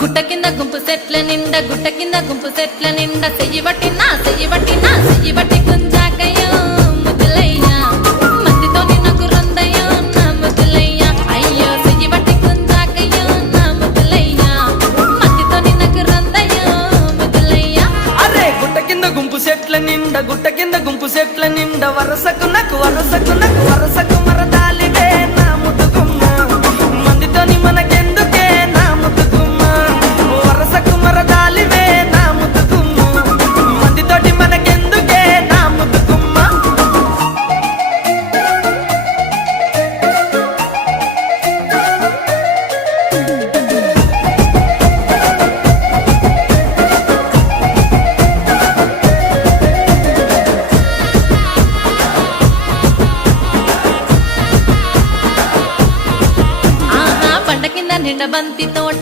గుట్ట కింద గుంపు సెట్ల నిండా గుట్ట కింద గుంపు సెట్ల నిండా చెయ్యి పట్టినా చెయ్యి పట్టినా చెయ్యి పట్టి